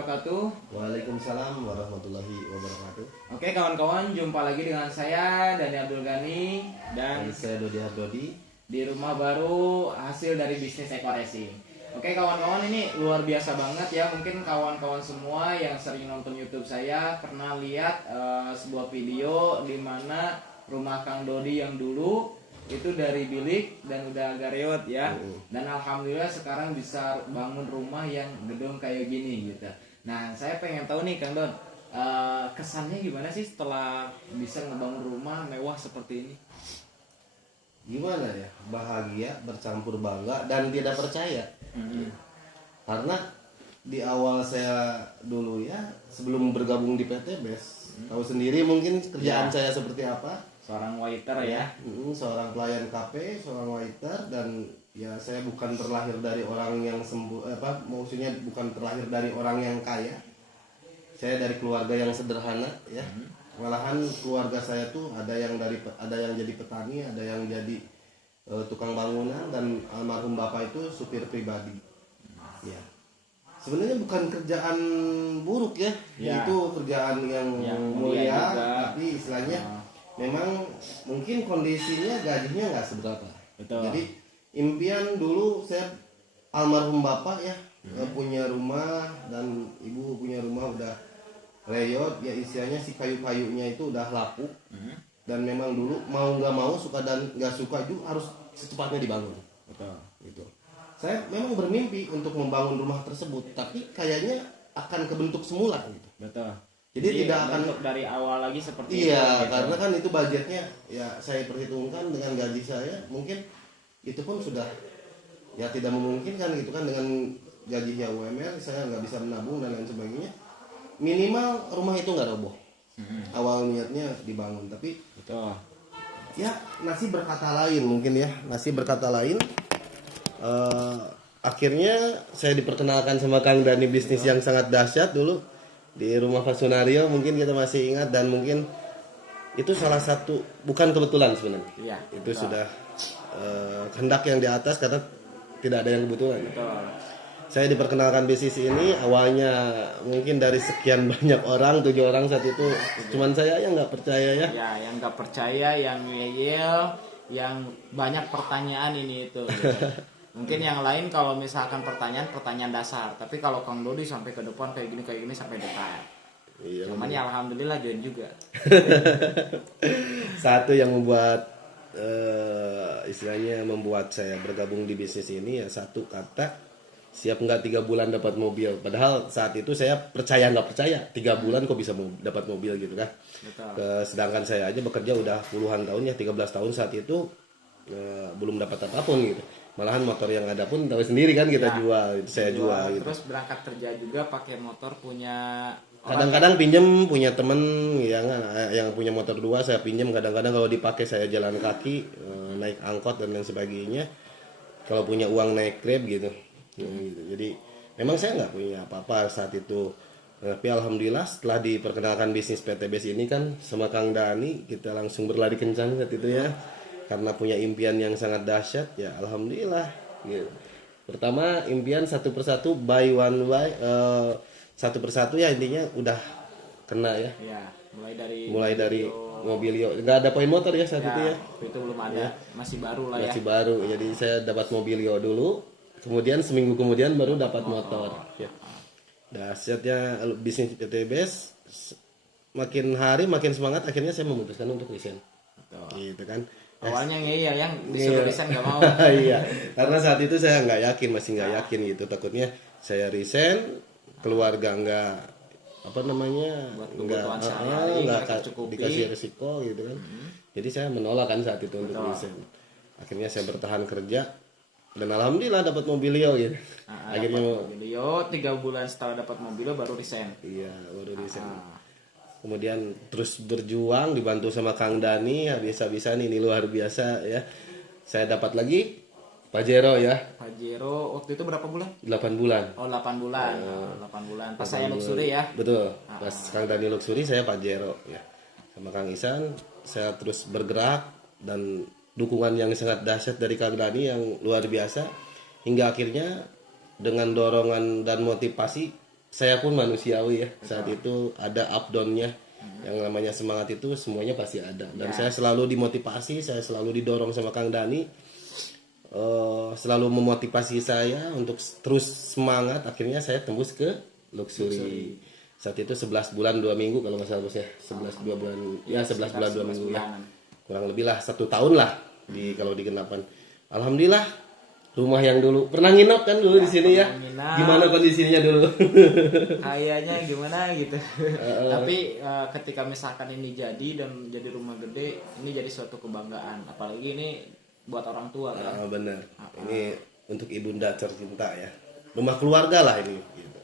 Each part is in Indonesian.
wabarakatuh. Waalaikumsalam warahmatullahi wabarakatuh. Oke kawan-kawan, jumpa lagi dengan saya Dani Abdul Ghani dan saya Dodi Hardodi di rumah baru hasil dari bisnis Eko Racing. Oke kawan-kawan, ini luar biasa banget ya. Mungkin kawan-kawan semua yang sering nonton YouTube saya pernah lihat sebuah video di mana rumah Kang Dodi yang dulu itu dari bilik dan udah agak reot ya. Dan alhamdulillah sekarang bisa bangun rumah yang gedung kayak gini gitu. Nah, saya pengen tahu nih Kang Don, kesannya gimana sih setelah bisa ngebangun rumah mewah seperti ini? gimana ya, bahagia bercampur bangga dan tidak percaya. Karena di awal saya dulu ya sebelum bergabung di PT BES, tahu sendiri mungkin kerjaan saya seperti apa. Seorang waiter ya. Seorang pelayan kafe, seorang waiter, dan ya saya bukan terlahir dari orang yang maksudnya bukan terlahir dari orang yang kaya. Saya dari keluarga yang sederhana ya. Malahan keluarga saya tuh ada yang jadi petani, ada yang jadi tukang bangunan, dan almarhum bapak itu supir pribadi. Ya. Sebenarnya bukan kerjaan buruk ya. Itu kerjaan yang mulia, tapi istilahnya memang mungkin kondisinya gajinya nggak seberapa. Betul. Jadi impian dulu saya, almarhum bapak ya punya rumah dan ibu punya rumah udah reot ya, istilahnya si kayu-kayunya itu udah lapuk. Dan memang dulu mau nggak mau, suka dan nggak suka juga harus secepatnya dibangun. Betul. Gitu. Saya memang bermimpi untuk membangun rumah tersebut, tapi kayaknya akan kebentuk semula gitu. Betul. Jadi tidak akan dari awal lagi seperti itu. Iya, gitu. karena kan itu budgetnya ya saya perhitungkan dengan gaji saya, mungkin itu pun sudah ya tidak memungkinkan gitu kan, dengan gajinya UMR saya nggak bisa menabung dan lain sebagainya. Minimal rumah itu nggak roboh. Awal niatnya dibangun, tapi Betul. ya nasib berkata lain mungkin ya, nasib berkata lain. Akhirnya saya diperkenalkan sama Kang Dani bisnis yang sangat dahsyat dulu di rumah Fasunario, mungkin kita masih ingat, dan mungkin itu salah satu, bukan kebetulan sebenarnya. Iya. Itu sudah kehendak yang di atas, karena tidak ada yang kebetulan. Betul. Saya diperkenalkan bisnis ini awalnya mungkin dari sekian banyak orang, 7 orang saat itu, cuman saya yang nggak percaya ya. Ya, yang nggak percaya, yang ngeyel, yang banyak pertanyaan ini itu. Gitu. Mungkin yang lain kalau misalkan pertanyaan dasar, tapi kalau Kang Dodi sampai ke depan kayak gini sampai dekat. Iya, cuman ya alhamdulillah join juga. Satu yang membuat istilahnya membuat saya bergabung di bisnis ini ya satu kata, siap nggak 3 bulan dapat mobil. Padahal saat itu saya percaya nggak percaya 3 bulan kok bisa dapat mobil gitu kan. Sedangkan saya aja bekerja udah puluhan tahun ya, 13 tahun saat itu belum dapat apapun gitu. Malahan motor yang ada pun tahu sendiri kan kita jual, itu saya jual gitu. Terus berangkat kerja juga pakai motor punya kadang-kadang pinjem punya temen yang punya motor 2, saya pinjem. Kadang-kadang kalau dipakai saya jalan kaki, naik angkot dan lain sebagainya. Kalau punya uang naik Grab gitu. Gitu. Jadi memang saya nggak punya apa-apa saat itu. Tapi alhamdulillah setelah diperkenalkan bisnis PT BES ini kan sama Kang Dani, kita langsung berlari kencang saat itu ya. Karena punya impian yang sangat dahsyat ya, alhamdulillah gitu. Pertama impian satu persatu satu persatu ya, intinya udah kena ya. Ya, mulai dari Mobilio, nggak ada poin motor ya saat itu ya. Itu belum ada, masih baru lah ya. Masih baru, jadi saya dapat Mobilio dulu, kemudian seminggu kemudian baru dapat motor. Ya. Dahsyatnya bisnis PT BES, makin hari makin semangat, akhirnya saya memutuskan untuk resign. Gitu kan. Awalnya yang disuruh resign nggak mau. Iya, karena saat itu saya masih nggak yakin gitu. Takutnya saya resign, keluarga nggak dikasih resiko gitu kan. Jadi saya menolak kan saat itu untuk resign. Akhirnya saya bertahan kerja dan alhamdulillah dapat Mobilio gitu. Akhirnya Mobilio 3 bulan setelah dapat Mobilio baru resign. Iya, baru resign. Kemudian terus berjuang dibantu sama Kang Dani, habis-habisan ini luar biasa ya. Saya dapat lagi Pajero ya. Pajero waktu itu berapa bulan? 8 bulan. Oh, 8 bulan. 8 bulan. Pas saya Luxury ya. Betul. Pas Kang Dani Luxury saya Pajero ya. Sama Kang Isan saya terus bergerak, dan dukungan yang sangat dahsyat dari Kang Dani yang luar biasa, hingga akhirnya dengan dorongan dan motivasi saya pun manusiawi ya. Saat itu ada up down-nya. Yang namanya semangat itu semuanya pasti ada. Dan saya selalu dimotivasi, saya selalu didorong sama Kang Dani. Selalu memotivasi saya untuk terus semangat. Akhirnya saya tembus ke Luxury. Saat itu 11 bulan 2 minggu kalau nggak salah bos ya. 11 2 bulan ya 11 bulan 2 minggu ya. Kurang lebih lah 1 tahun lah kalau di Genapan. Alhamdulillah rumah yang dulu pernah nginep kan dulu di sini ya. Gimana kondisinya dulu? Kayaknya gimana gitu. Tapi ketika misalkan ini jadi dan jadi rumah gede, ini jadi suatu kebanggaan. Apalagi ini buat orang tua kan. Benar. Ini untuk ibunda tercinta ya. Rumah keluarga lah ini. Gitu.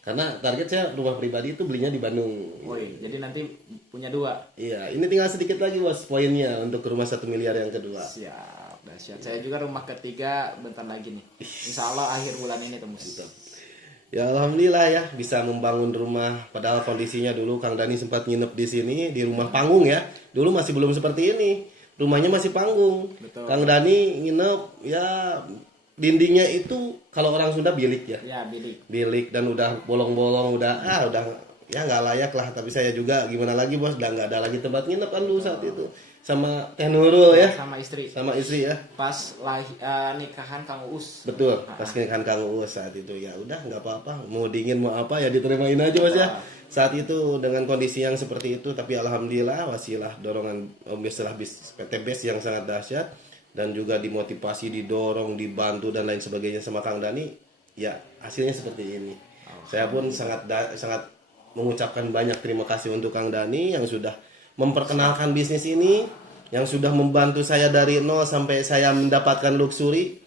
Karena target saya rumah pribadi itu belinya di Bandung. Woi, jadi nanti punya 2. Iya, ini tinggal sedikit lagi bos poinnya untuk rumah 1 miliar yang kedua. Siap, dahsyat. Saya juga rumah ketiga bentar lagi nih. Insya Allah akhir bulan ini tembus. Ya alhamdulillah ya bisa membangun rumah. Padahal kondisinya dulu Kang Dani sempat nginep di sini di rumah panggung ya. Dulu masih belum seperti ini. Rumahnya masih panggung. Betul. Kang Dani nginep ya dindingnya itu kalau orang Sunda bilik ya. Ya, bilik. Bilik dan udah bolong-bolong udah ya nggak layak lah. Tapi saya juga gimana lagi bos, udah nggak ada lagi tempat nginep kan dulu saat itu. Sama Teh Nurul ya. Sama istri. Sama istri ya. Pas nikahan Kang Uus. Betul, pas nikahan Kang Uus saat itu ya udah nggak apa-apa, mau dingin mau apa ya diterimain aja mas ya. Saat itu dengan kondisi yang seperti itu, tapi alhamdulillah wasilah dorongan istilah PT BES yang sangat dahsyat dan juga dimotivasi, didorong, dibantu dan lain sebagainya sama Kang Dani, ya hasilnya seperti ini. Saya pun sangat mengucapkan banyak terima kasih untuk Kang Dani yang sudah memperkenalkan bisnis ini, yang sudah membantu saya dari nol sampai saya mendapatkan Luxury,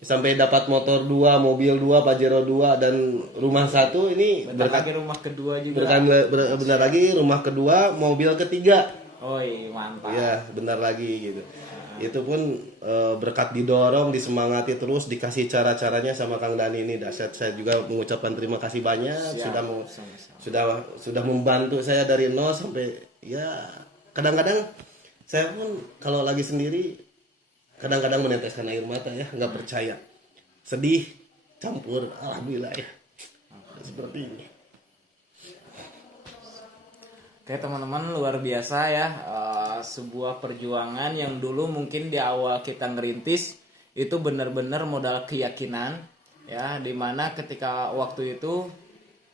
sampai dapat motor 2, mobil 2, Pajero 2 dan rumah 1 ini bentar lagi rumah kedua juga. Benar lagi rumah kedua, mobil ketiga. Oi, mantap. Ya, bentar lagi gitu. Itu pun berkat didorong, disemangati terus, dikasih cara-caranya sama Kang Dani ini dahsyat. Saya juga mengucapkan terima kasih banyak. Sudah membantu saya dari nol sampai ya kadang-kadang saya pun kalau lagi sendiri kadang-kadang meneteskan air mata ya, nggak percaya, sedih campur alhamdulillah ya seperti ini. Oke teman-teman, luar biasa ya, sebuah perjuangan yang dulu mungkin di awal kita ngerintis itu benar-benar modal keyakinan ya, dimana ketika waktu itu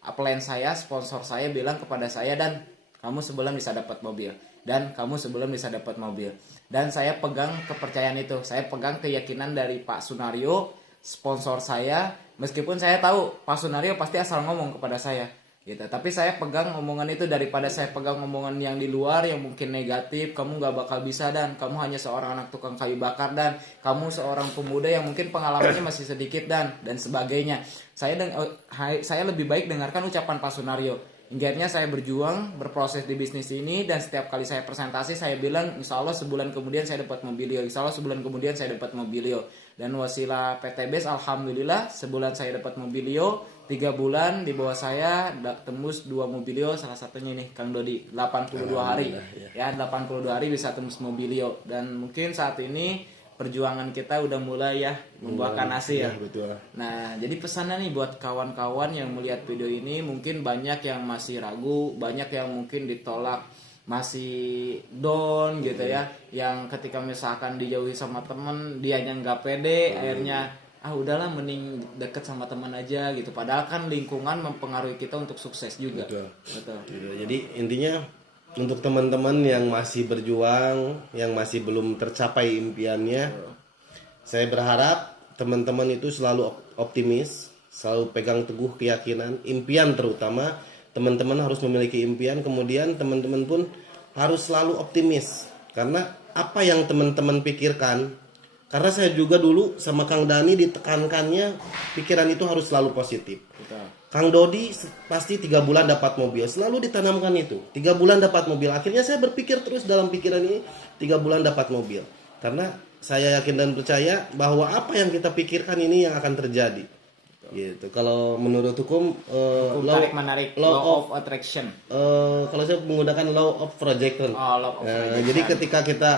upline saya, sponsor saya bilang kepada saya, dan kamu sebulan bisa dapat mobil, dan kamu sebulan bisa dapat mobil, dan saya pegang kepercayaan itu, saya pegang keyakinan dari Pak Sunario, sponsor saya, meskipun saya tahu Pak Sunario pasti asal ngomong kepada saya gitu, tapi saya pegang omongan itu daripada saya pegang omongan yang di luar yang mungkin negatif, kamu gak bakal bisa, dan kamu hanya seorang anak tukang kayu bakar, dan kamu seorang pemuda yang mungkin pengalamannya masih sedikit dan sebagainya. Saya lebih baik dengarkan ucapan Pak Sunario. Ingatnya saya berjuang, berproses di bisnis ini, dan setiap kali saya presentasi saya bilang insya Allah sebulan kemudian saya dapat mobilio, insya Allah sebulan kemudian saya dapat mobilio. Dan wasilah PT BES alhamdulillah sebulan saya dapat mobilio, 3 bulan di bawah saya tembus 2 mobilio, salah satunya ini Kang Dodi 82 hari ya, 82 hari bisa tembus mobilio. Dan mungkin saat ini perjuangan kita udah mulai ya membuahkan hasil. Ya, betul. Nah, jadi pesannya nih buat kawan-kawan yang melihat video ini, mungkin banyak yang masih ragu, banyak yang mungkin ditolak, masih down gitu ya, yang ketika misalkan dijauhi sama temen dia yang nggak pede, akhirnya udahlah mending deket sama teman aja gitu. Padahal kan lingkungan mempengaruhi kita untuk sukses juga. Betul. Jadi intinya untuk teman-teman yang masih berjuang, yang masih belum tercapai impiannya, saya berharap teman-teman itu selalu optimis, selalu pegang teguh keyakinan, impian terutama. Teman-teman harus memiliki impian, kemudian teman-teman pun harus selalu optimis. Karena apa yang teman-teman pikirkan, karena saya juga dulu sama Kang Dani ditekankannya, pikiran itu harus selalu positif. Betul. Kang Dodi pasti 3 bulan dapat mobil, selalu ditanamkan itu. 3 bulan dapat mobil, akhirnya saya berpikir terus dalam pikiran ini 3 bulan dapat mobil. Karena saya yakin dan percaya bahwa apa yang kita pikirkan ini yang akan terjadi. Gitu. Kalau menurut hukum law of attraction. Kalau saya menggunakan law of projection. Law of projection. Jadi ketika kita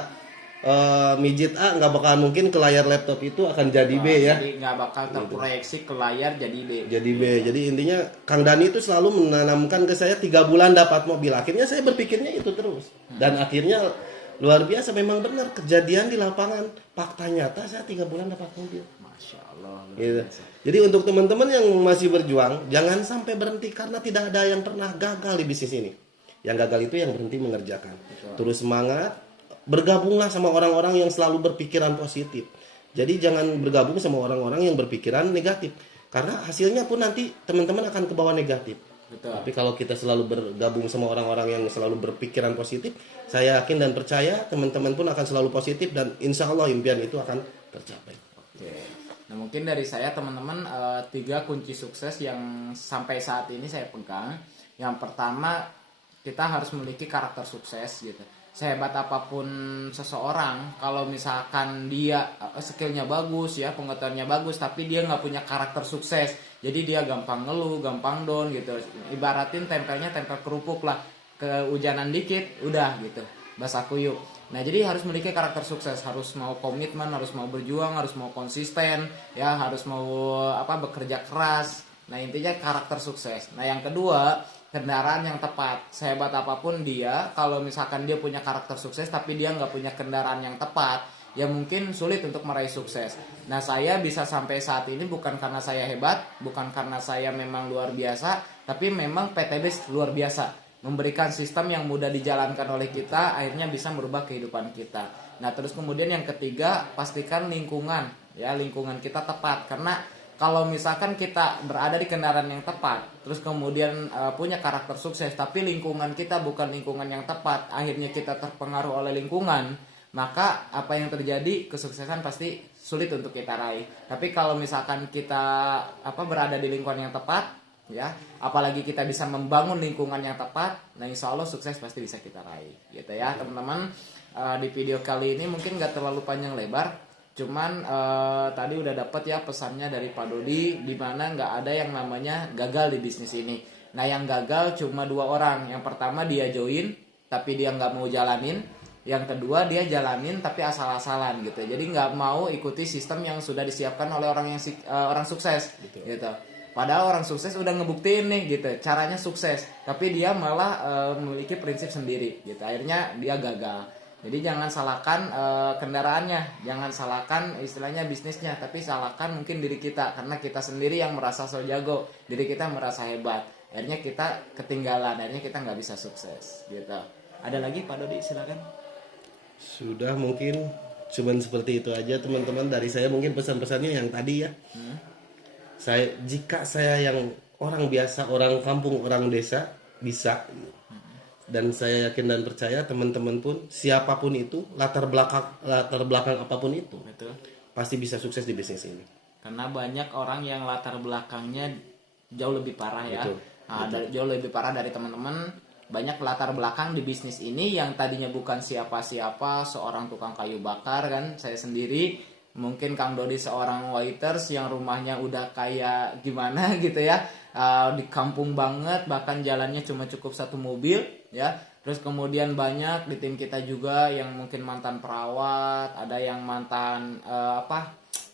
mijit A nggak bakal mungkin ke layar laptop itu akan jadi B ya. Jadi nggak bakal terproyeksi ke layar jadi B. Jadi B. Jadi intinya Kang Dani itu selalu menanamkan ke saya 3 bulan dapat mobil. Akhirnya saya berpikirnya itu terus. Dan akhirnya luar biasa, memang benar kejadian di lapangan. Fakta nyata saya 3 bulan dapat mobil. Masya Allah. Gitu. Jadi untuk teman-teman yang masih berjuang, jangan sampai berhenti karena tidak ada yang pernah gagal di bisnis ini. Yang gagal itu yang berhenti mengerjakan. Terus semangat, bergabunglah sama orang-orang yang selalu berpikiran positif. Jadi jangan bergabung sama orang-orang yang berpikiran negatif. Karena hasilnya pun nanti teman-teman akan ke bawah negatif. Betul. Tapi kalau kita selalu bergabung sama orang-orang yang selalu berpikiran positif, saya yakin dan percaya teman-teman pun akan selalu positif dan insya Allah impian itu akan tercapai. Oke. Nah mungkin dari saya teman-teman 3 kunci sukses yang sampai saat ini saya pegang. Yang pertama, kita harus memiliki karakter sukses gitu. Sehebat apapun seseorang, kalau misalkan dia skillnya bagus ya, pengetahuannya bagus, tapi dia nggak punya karakter sukses, jadi dia gampang ngeluh, gampang down gitu. Ibaratin tempelnya tempel kerupuk lah, kehujanan dikit udah gitu, basah kuyup. Nah jadi harus memiliki karakter sukses, harus mau komitmen, harus mau berjuang, harus mau konsisten, ya harus mau bekerja keras. Nah intinya karakter sukses. Nah yang kedua, kendaraan yang tepat. Sehebat apapun dia, kalau misalkan dia punya karakter sukses tapi dia nggak punya kendaraan yang tepat, ya mungkin sulit untuk meraih sukses. Nah saya bisa sampai saat ini bukan karena saya hebat, bukan karena saya memang luar biasa, tapi memang PTBS luar biasa, memberikan sistem yang mudah dijalankan oleh kita, akhirnya bisa merubah kehidupan kita. Nah terus kemudian yang ketiga, pastikan lingkungan, ya lingkungan kita tepat. Karena kalau misalkan kita berada di kendaraan yang tepat, terus kemudian punya karakter sukses, tapi lingkungan kita bukan lingkungan yang tepat, akhirnya kita terpengaruh oleh lingkungan, maka apa yang terjadi, kesuksesan pasti sulit untuk kita raih. Tapi kalau misalkan kita berada di lingkungan yang tepat, ya, apalagi kita bisa membangun lingkungan yang tepat, nah insya Allah sukses pasti bisa kita raih, gitu ya teman-teman. Di video kali ini mungkin gak terlalu panjang lebar. Cuman tadi udah dapat ya pesannya dari Pak Dodi, di mana nggak ada yang namanya gagal di bisnis ini. Nah yang gagal cuma 2 orang. Yang pertama dia join tapi dia nggak mau jalanin. Yang kedua dia jalanin tapi asal-asalan gitu. Jadi nggak mau ikuti sistem yang sudah disiapkan oleh orang sukses. Gitu. Padahal orang sukses udah ngebuktiin nih gitu, caranya sukses. Tapi dia malah memiliki prinsip sendiri gitu. Akhirnya dia gagal. Jadi jangan salahkan kendaraannya, jangan salahkan istilahnya bisnisnya, tapi salahkan mungkin diri kita, karena kita sendiri yang merasa so jago, diri kita merasa hebat, akhirnya kita ketinggalan, akhirnya kita nggak bisa sukses, gitu. Ada lagi Pak Dodi, silakan. Sudah, mungkin cuman seperti itu aja teman-teman dari saya. Mungkin pesan-pesannya yang tadi ya. Jika saya yang orang biasa, orang kampung, orang desa bisa. Dan saya yakin dan percaya teman-teman pun siapapun itu latar belakang apapun itu, Betul. pasti bisa sukses di bisnis ini. Karena banyak orang yang latar belakangnya jauh lebih parah ya. Betul. Jauh lebih parah dari teman-teman. Banyak latar belakang di bisnis ini yang tadinya bukan siapa-siapa, seorang tukang kayu bakar kan, saya sendiri. Mungkin Kang Dodi seorang waiters yang rumahnya udah kayak gimana gitu ya, di kampung banget, bahkan jalannya cuma cukup 1 mobil ya. Terus kemudian banyak di tim kita juga yang mungkin mantan perawat, ada yang mantan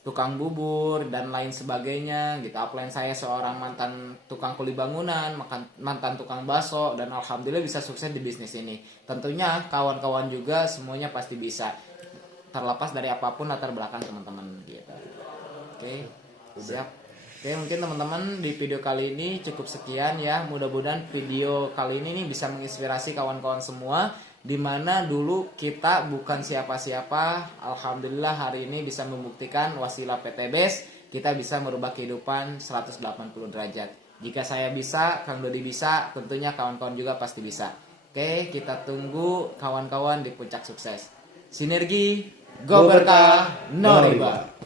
tukang bubur dan lain sebagainya gitu. Upline saya seorang mantan tukang kuli bangunan, mantan tukang bakso, dan alhamdulillah bisa sukses di bisnis ini. Tentunya kawan-kawan juga semuanya pasti bisa, terlepas dari apapun latar belakang teman-teman gitu. Oke, siap. Oke, mungkin teman-teman di video kali ini cukup sekian ya. Mudah-mudahan video kali ini nih bisa menginspirasi kawan-kawan semua, dimana dulu kita bukan siapa-siapa. Alhamdulillah hari ini bisa membuktikan wasilah PTBS kita bisa merubah kehidupan 180 derajat. Jika saya bisa, Kang Dodi bisa, tentunya kawan-kawan juga pasti bisa. Oke, kita tunggu kawan-kawan di puncak sukses. Sinergi, go berkah, no riba.